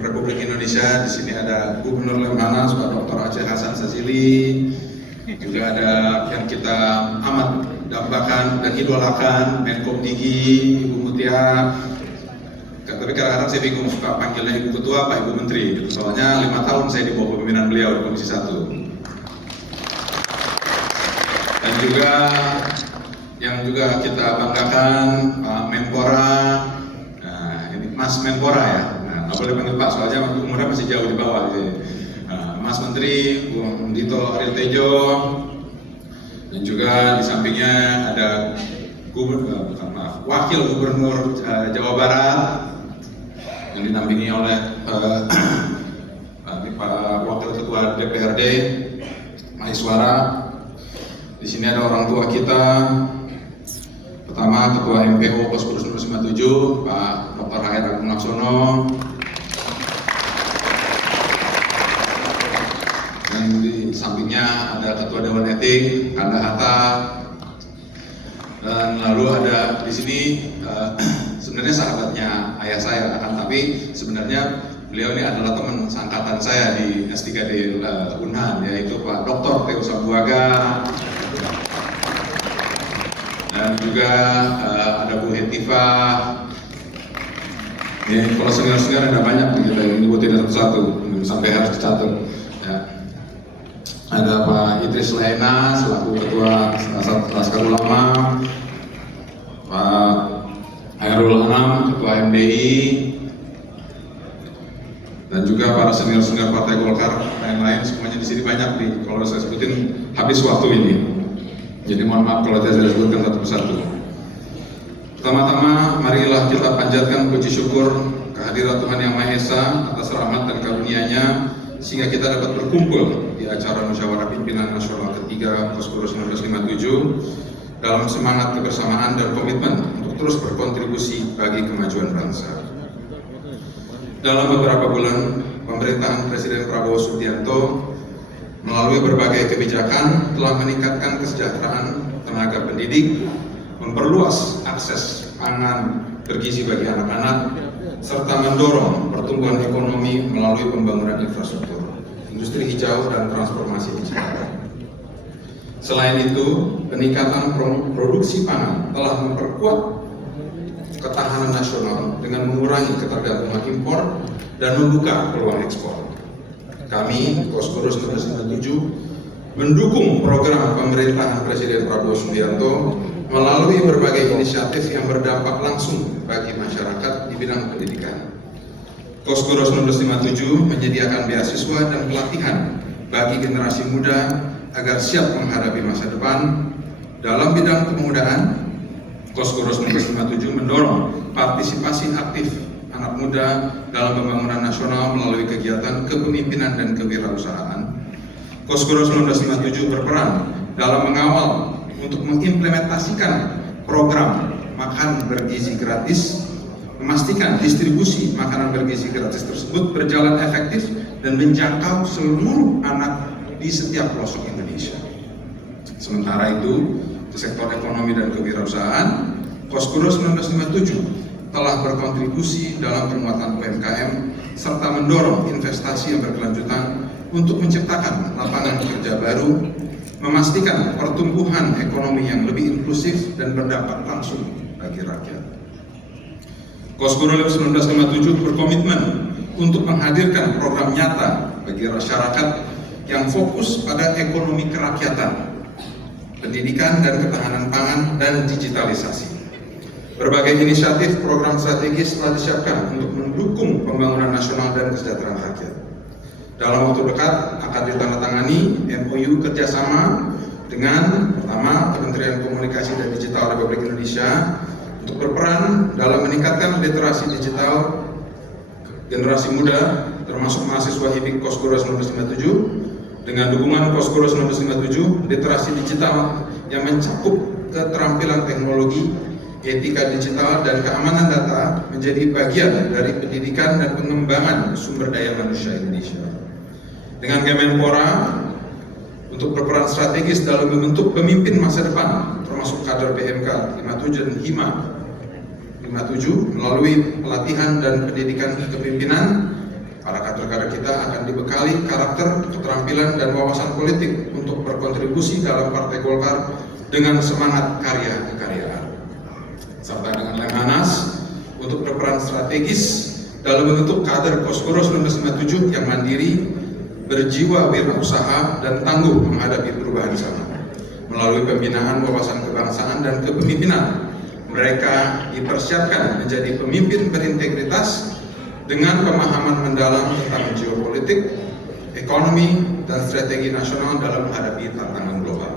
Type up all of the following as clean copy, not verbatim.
Republik Indonesia. Di sini ada Gubernur Lemhanas, Pak Dr. Aceh Hasan Sazili. Juga ada yang kita amat dambakan dan idolakan, Menko Digi, Ibu Mutia. Tapi kadang-kadang saya bingung suka panggilnya Ibu Ketua, Pak Ibu Menteri. Soalnya 5 tahun saya di bawah pemimpinan beliau di Komisi 1. Dan juga yang juga kita banggakan Pak Menpora. Nah, ini Mas Menpora ya. Nah, nggak boleh panggil Pak soalnya umurnya masih jauh di bawah. Nah, Mas Menteri, Bung Dito Aryo Tejo, dan juga di sampingnya ada Wakil Gubernur Jawa Barat yang dinampingi oleh Pak Wakil Ketua DPRD Mahiswara. Di sini ada orang tua kita. Pertama Ketua MPO Koskurus nomor 57 Pak Dr. H.R. Agung Laksono. Dan di sampingnya ada Ketua Dewan Etik Anda Hatta. Dan lalu ada di sini sebenarnya sahabatnya ayah saya, akan tapi sebenarnya beliau ini adalah teman seangkatan saya di S3 di Unhan, yaitu Pak Dr. Teo Sambuaga. Dan juga ada Bu Hetiva. Ya, kalau senior-senior ada banyak begitu, yang nyebutin satu-satu sampai harus dicatat. Ya. Ada Pak Idris Laena selaku Ketua Laskar Ulama, Pak Hairul Anam Ketua MDI, dan juga para senior-senior Partai Golkar lain-lain, semuanya di sini banyak nih. Kalau saya sebutin habis waktu ini, jadi mohon maaf kalau saya sebutkan satu persatu. Pertama-tama, marilah kita panjatkan puji syukur kehadirat Tuhan Yang Maha Esa atas rahmat dan karunia-Nya sehingga kita dapat berkumpul di acara musyawarah pimpinan nasional ketiga Koskurus 1957 dalam semangat kebersamaan dan komitmen untuk terus berkontribusi bagi kemajuan bangsa. Dalam beberapa bulan pemerintahan Presiden Prabowo Subianto melalui berbagai kebijakan telah meningkatkan kesejahteraan tenaga pendidik, memperluas akses pangan bergizi bagi anak-anak, serta mendorong pertumbuhan ekonomi melalui pembangunan infrastruktur, industri hijau, dan transformasi digital. Selain itu, peningkatan produksi pangan telah memperkuat ketahanan nasional dengan mengurangi ketergantungan impor dan membuka peluang ekspor. Kami, Koskurus 1957, mendukung program pemerintahan Presiden Prabowo Subianto melalui berbagai inisiatif yang berdampak langsung bagi masyarakat di bidang pendidikan. Koskurus 1957 menyediakan beasiswa dan pelatihan bagi generasi muda agar siap menghadapi masa depan. Dalam bidang kepemudaan, Koskurus 1957 mendorong partisipasi aktif anak muda dalam pembangunan nasional melalui kegiatan kepemimpinan dan kewirausahaan. Koskurus 1957 berperan dalam mengawal untuk mengimplementasikan program makan bergizi gratis, memastikan distribusi makanan bergizi gratis tersebut berjalan efektif dan menjangkau seluruh anak di setiap pelosok Indonesia. Sementara itu, di sektor ekonomi dan kewirausahaan, Koskurus 1957 telah berkontribusi dalam penguatan UMKM serta mendorong investasi yang berkelanjutan untuk menciptakan lapangan kerja baru, memastikan pertumbuhan ekonomi yang lebih inklusif dan berdampak langsung bagi rakyat. Koskurus 1957 berkomitmen untuk menghadirkan program nyata bagi masyarakat yang fokus pada ekonomi kerakyatan, pendidikan dan ketahanan pangan, dan digitalisasi. Berbagai inisiatif program strategis telah disiapkan untuk mendukung pembangunan nasional dan kesejahteraan rakyat. Dalam waktu dekat akan ditandatangani MOU kerjasama dengan pertama Kementerian Komunikasi dan Digital Republik Indonesia untuk berperan dalam meningkatkan literasi digital generasi muda termasuk mahasiswa HIPIK Koskurus 1957 dengan dukungan Koskurus 1957 literasi digital yang mencakup keterampilan teknologi, etika digital, dan keamanan data menjadi bagian dari pendidikan dan pengembangan sumber daya manusia Indonesia. Dengan Kemenpora untuk berperan strategis dalam membentuk pemimpin masa depan, termasuk kader PMK 57 dan HIMA 57 melalui pelatihan dan pendidikan kepemimpinan Para kader-kader kita akan dibekali karakter, keterampilan, dan wawasan politik untuk berkontribusi dalam Partai Golkar dengan semangat karya-kekaryaan, serta dengan Lemhanas untuk berperan strategis dalam bentuk kader Poskoro 1957 yang mandiri, berjiwa wirausaha, dan tangguh menghadapi perubahan zaman. Melalui pembinaan wawasan kebangsaan dan kepemimpinan, mereka dipersiapkan menjadi pemimpin berintegritas dengan pemahaman mendalam tentang geopolitik, ekonomi, dan strategi nasional dalam menghadapi tantangan global,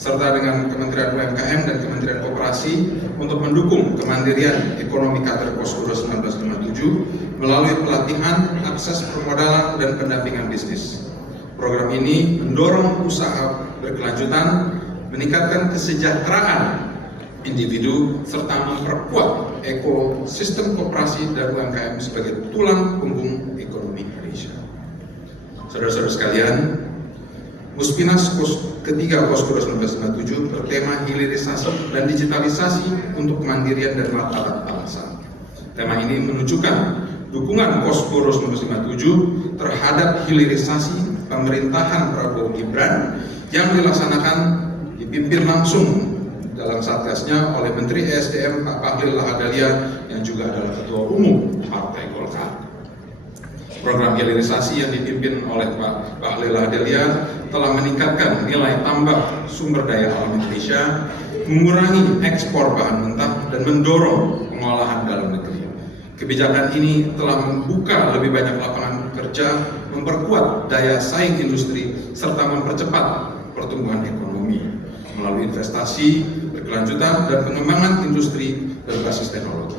serta dengan Kementerian UMKM dan Kementerian Koperasi untuk mendukung kemandirian ekonomi kader Poskoro 1957 melalui pelatihan, akses permodalan, dan pendampingan bisnis. Program ini mendorong usaha berkelanjutan, meningkatkan kesejahteraan individu, serta memperkuat ekosistem koperasi dan UMKM sebagai tulang punggung ekonomi Indonesia. Saudara-saudara sekalian, Muspinah ketiga Poskoro 1997 bertema hilirisasi dan digitalisasi untuk kemandirian dan martabat bangsa. Tema ini menunjukkan dukungan Poskoro 1957 terhadap hilirisasi pemerintahan Prabowo Gibran yang dipimpin langsung dalam satgasnya oleh Menteri ESDM Pak Bahlil Lahadalia yang juga adalah Ketua Umum Partai Golkar. Program hilirisasi yang dipimpin oleh Pak Bahlil Lahadalia telah meningkatkan nilai tambah sumber daya alam Indonesia, mengurangi ekspor bahan mentah, dan mendorong pengolahan dalam negeri. Kebijakan ini telah membuka lebih banyak lapangan kerja, memperkuat daya saing industri, serta mempercepat pertumbuhan ekonomi melalui investasi berkelanjutan dan pengembangan industri berbasis teknologi.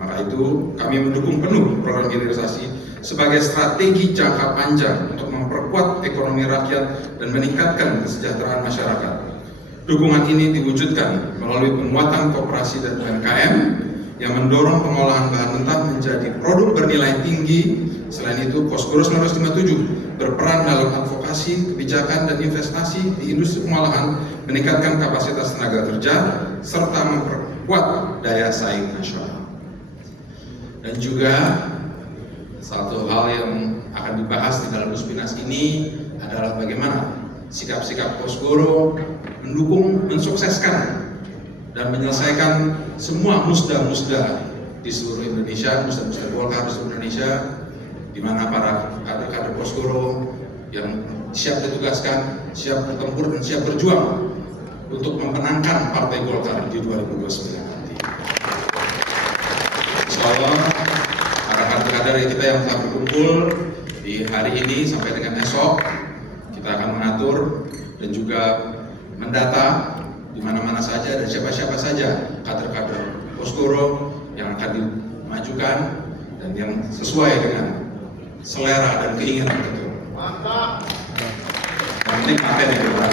Maka itu kami mendukung penuh program hilirisasi sebagai strategi jangka panjang untuk memperkuat ekonomi rakyat dan meningkatkan kesejahteraan masyarakat. Dukungan ini diwujudkan melalui penguatan koperasi dan UMKM yang mendorong pengolahan bahan mentah menjadi produk bernilai tinggi. Selain itu, Poskoro 1957 berperan dalam advokasi, kebijakan, dan investasi di industri pengolahan, meningkatkan kapasitas tenaga kerja, serta memperkuat daya saing nasional. Dan juga satu hal yang akan dibahas di dalam Muspinah ini adalah bagaimana sikap-sikap Poskoro mendukung, mensukseskan, dan menyelesaikan semua musda-musda di seluruh Indonesia, musda-musda Golkar di seluruh Indonesia, di mana para kader-kader Poskoro yang siap ditugaskan, siap bertempur, dan siap berjuang untuk memenangkan Partai Golkar di 2029 nanti. Insyaallah, para kader-kader kita yang telah berkumpul di hari ini sampai dengan esok, kita akan mengatur dan juga mendata di mana-mana saja dan siapa-siapa saja kader-kader Poskoro yang akan dimajukan dan yang sesuai dengan selera dan keinginan itu. Yang penting paten itu, Pak.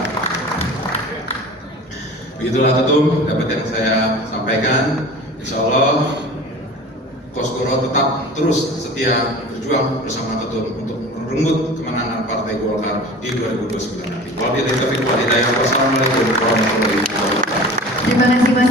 Begitulah Ketum, dapat yang saya sampaikan. Insya Allah Poskoro tetap terus setia berjuang bersama Ketum untuk merenggut kemenangan Partai Golkar di 2029 nanti. Wabillahi taufiq wal hidayah. Wassalamualaikum warahmatullahi wabarakatuh. Terima kasih Mas.